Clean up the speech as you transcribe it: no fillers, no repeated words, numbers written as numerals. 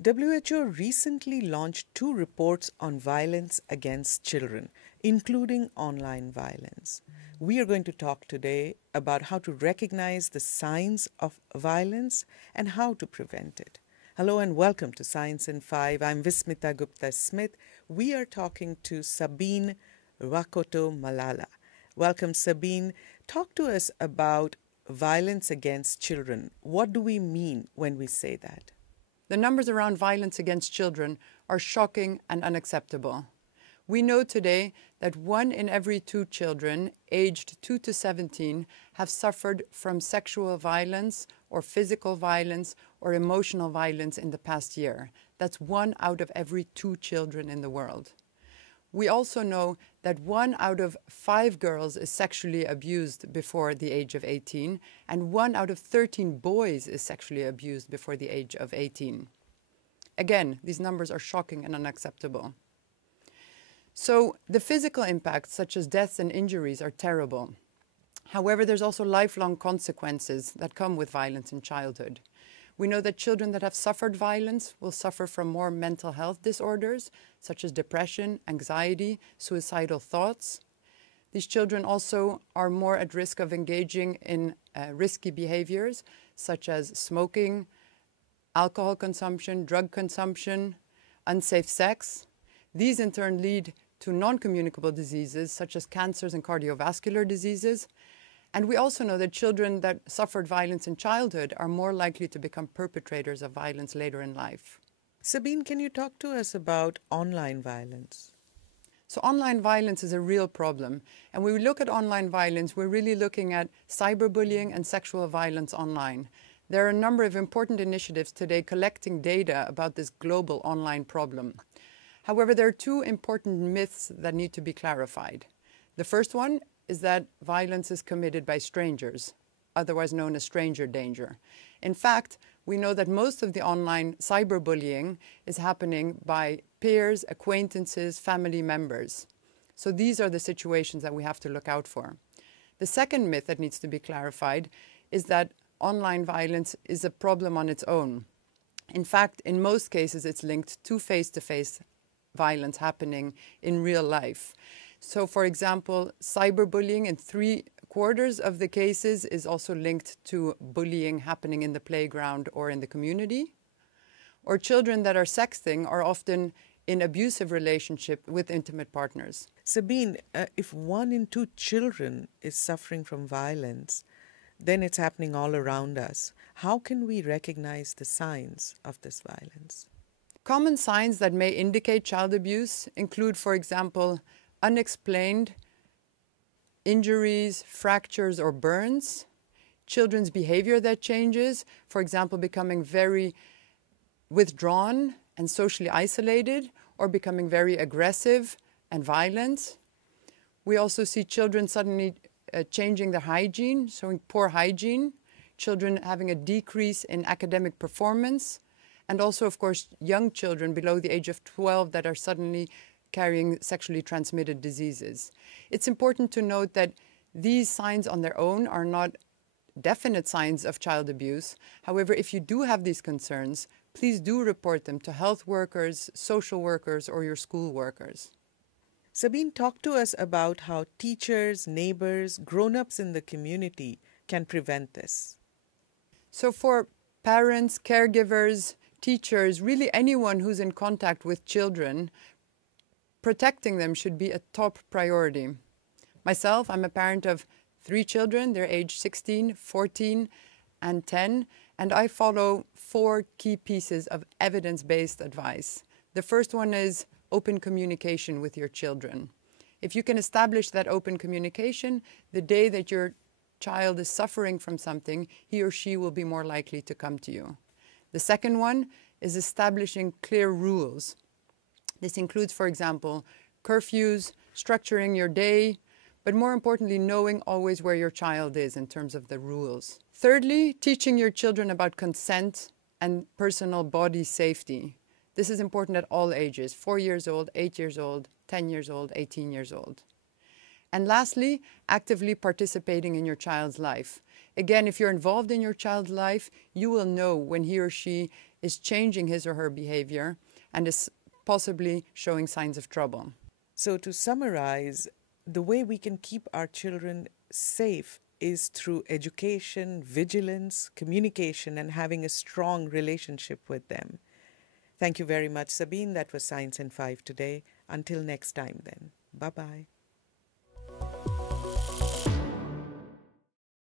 WHO recently launched 2 reports on violence against children, including online violence. We are going to talk today about how to recognize the signs of violence and how to prevent it. Hello and welcome to Science in 5. I'm Vismita Gupta-Smith. We are talking to Sabine Rakotomalala. Welcome, Sabine. Talk to us about violence against children. What do we mean when we say that? The numbers around violence against children are shocking and unacceptable. We know today that 1 in every 2 children aged 2 to 17 have suffered from sexual violence or physical violence or emotional violence in the past year. That's 1 out of every 2 children in the world. We also know that 1 out of 5 girls is sexually abused before the age of 18, and 1 out of 13 boys is sexually abused before the age of 18. Again, these numbers are shocking and unacceptable. So the physical impacts, such as deaths and injuries, are terrible. However, there's also lifelong consequences that come with violence in childhood. We know that children that have suffered violence will suffer from more mental health disorders, such as depression, anxiety, suicidal thoughts. These children also are more at risk of engaging in risky behaviors, such as smoking, alcohol consumption, drug consumption, unsafe sex. These in turn lead to non-communicable diseases, such as cancers and cardiovascular diseases. And we also know that children that suffered violence in childhood are more likely to become perpetrators of violence later in life. Sabine, can you talk to us about online violence? So online violence is a real problem. And when we look at online violence, we're really looking at cyberbullying and sexual violence online. There are a number of important initiatives today collecting data about this global online problem. However, there are 2 important myths that need to be clarified. The first one is that violence is committed by strangers, otherwise known as stranger danger. In fact, we know that most of the online cyberbullying is happening by peers, acquaintances, family members. So these are the situations that we have to look out for. The second myth that needs to be clarified is that online violence is a problem on its own. In fact, in most cases, it's linked to face-to-face violence happening in real life. So, for example, cyberbullying in 3/4 of the cases is also linked to bullying happening in the playground or in the community. Or children that are sexting are often in abusive relationship with intimate partners. Sabine, if 1 in 2 children is suffering from violence, then it's happening all around us. How can we recognize the signs of this violence? Common signs that may indicate child abuse include, for example, unexplained injuries, fractures, or burns, children's behavior that changes, for example, becoming very withdrawn and socially isolated, or becoming very aggressive and violent. We also see children suddenly changing their hygiene, showing poor hygiene, children having a decrease in academic performance, and also, of course, young children below the age of 12 that are suddenly carrying sexually transmitted diseases. It's important to note that these signs on their own are not definite signs of child abuse. However, if you do have these concerns, please do report them to health workers, social workers, or your school workers. Sabine, talk to us about how teachers, neighbors, grown-ups in the community can prevent this. So for parents, caregivers, teachers, really anyone who's in contact with children, protecting them should be a top priority. Myself, I'm a parent of 3 children. They're aged 16, 14, and 10. And I follow 4 key pieces of evidence-based advice. The first one is open communication with your children. If you can establish that open communication, the day that your child is suffering from something, he or she will be more likely to come to you. The second one is establishing clear rules. This includes, for example, curfews, structuring your day, but more importantly, knowing always where your child is in terms of the rules. Thirdly, teaching your children about consent and personal body safety. This is important at all ages, 4 years old, 8 years old, 10 years old, 18 years old. And lastly, actively participating in your child's life. Again, if you're involved in your child's life, you will know when he or she is changing his or her behavior and is possibly showing signs of trouble. So, to summarize, the way we can keep our children safe is through education, vigilance, communication, and having a strong relationship with them. Thank you very much, Sabine. That was Science in 5 today. Until next time, then. Bye bye.